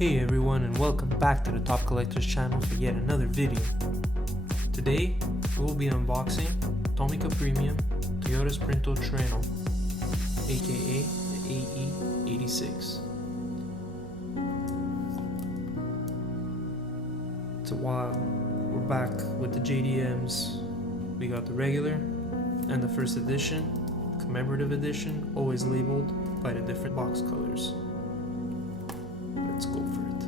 Hey everyone, and welcome back to the Top Collectors channel for yet another video. Today we will be unboxing Tomica Premium Toyota Sprinto Trueno, aka the AE86. It's a while. We're back with the JDMs. We got the regular and the first edition, commemorative edition, always labeled by the different box colors. Let's go for it.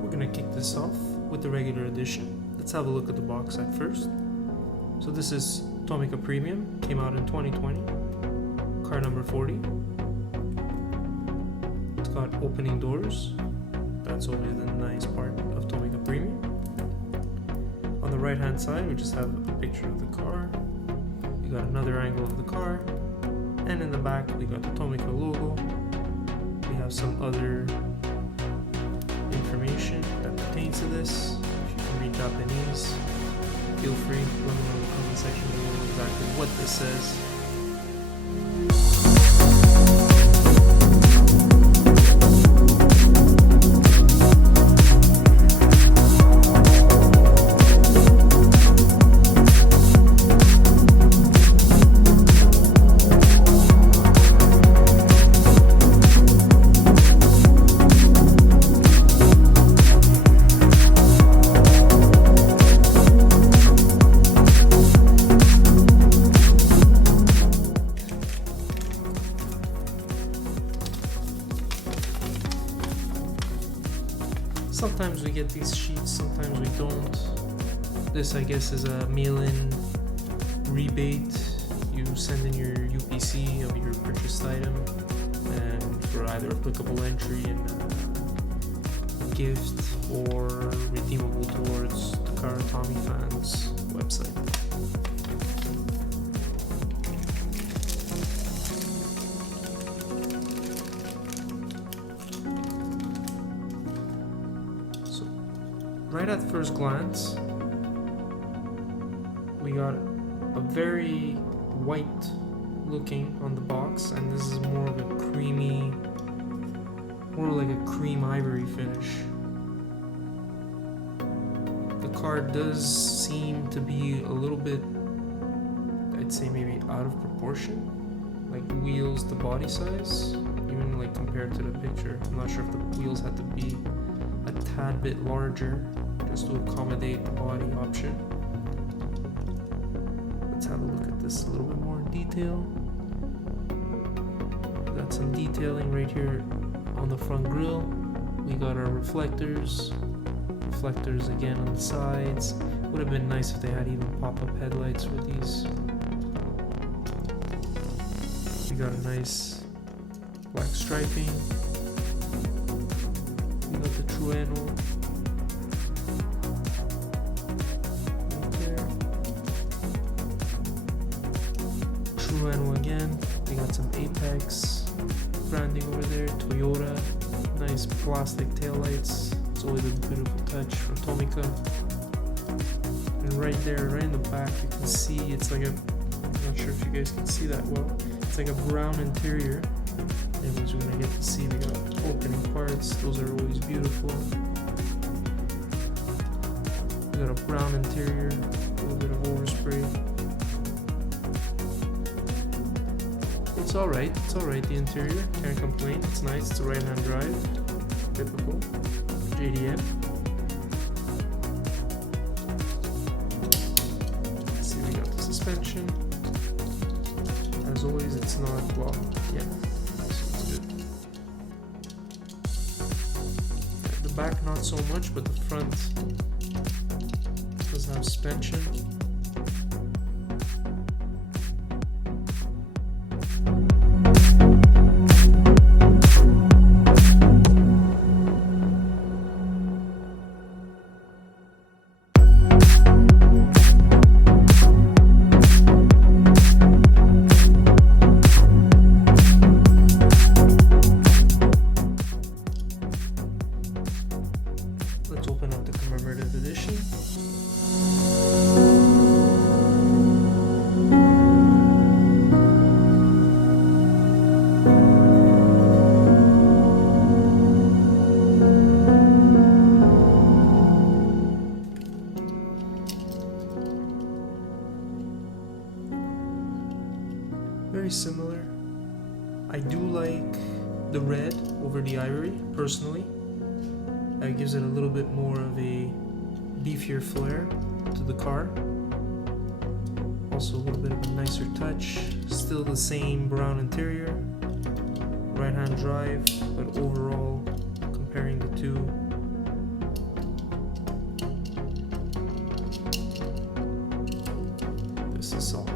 We're gonna kick this off with the regular edition. Let's have a look at the box at first. So this is Tomica Premium, came out in 2020, card number 40. It's got opening doors. That's always the nice part of Tomica Premium. On the right hand side we just have a picture of the car. We got another angle of the car. And in the back we got the Tomica logo. We have some other information that pertains to this. If you can read Japanese, feel free, let me know in the comment section below exactly what this says. Sometimes we get these sheets, sometimes we don't. This, I guess, is a mail-in rebate. You send in your UPC of your purchased item, and for either applicable entry in a gift or redeemable towards the Car Tommy Fans website. Right at first glance, we got a very white looking on the box, and this is more of a creamy, more like a cream ivory finish. The card does seem to be a little bit, I'd say maybe out of proportion, like wheels to body size, even like compared to the picture. I'm not sure if the wheels had to be a tad bit larger just to accommodate the body option. Let's have a look at this a little bit more in detail. We got some detailing right here on the front grille. We got our reflectors again on the sides. Would have been nice if they had even pop-up headlights with these. We got a nice black striping. We got the Trueno right there. Trueno again. We got some Apex branding over there. Toyota. Nice plastic taillights. It's always a beautiful touch from Tomica. And right there, right in the back, you can see it's like a, I'm not sure if you guys can see that well. It's like a brown interior. Anyways, we're gonna get to see, we got opening parts, those are always beautiful. We got a brown interior, a little bit of overspray. It's alright, the interior, can't complain, it's nice, it's a right hand drive, typical, JDM. Let's see, we got the suspension. As always, it's not, well, yeah. The back not so much, but the front does have suspension. Let's open up the commemorative edition. Very similar. I do like the red over the ivory, personally. That gives it a little bit more of a beefier flair to the car. Also a little bit of a nicer touch. Still the same brown interior, right-hand drive, but overall, comparing the two, this is solid.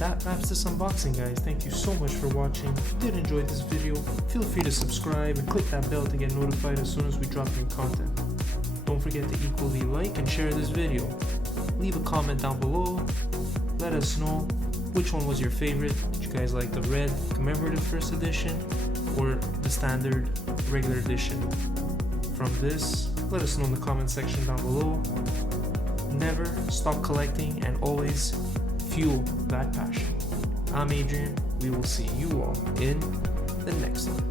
That wraps this unboxing, guys. Thank you so much for watching. If you did enjoy this video, feel free to subscribe and click that bell to get notified as soon as we drop new content. Don't forget to equally like and share this video. Leave a comment down below. Let us know which one was your favorite. Did you guys like the red commemorative first edition or the standard regular edition? From this, let us know in the comment section down below. Never stop collecting and always fuel that passion. I'm Adrian. We will see you all in the next one.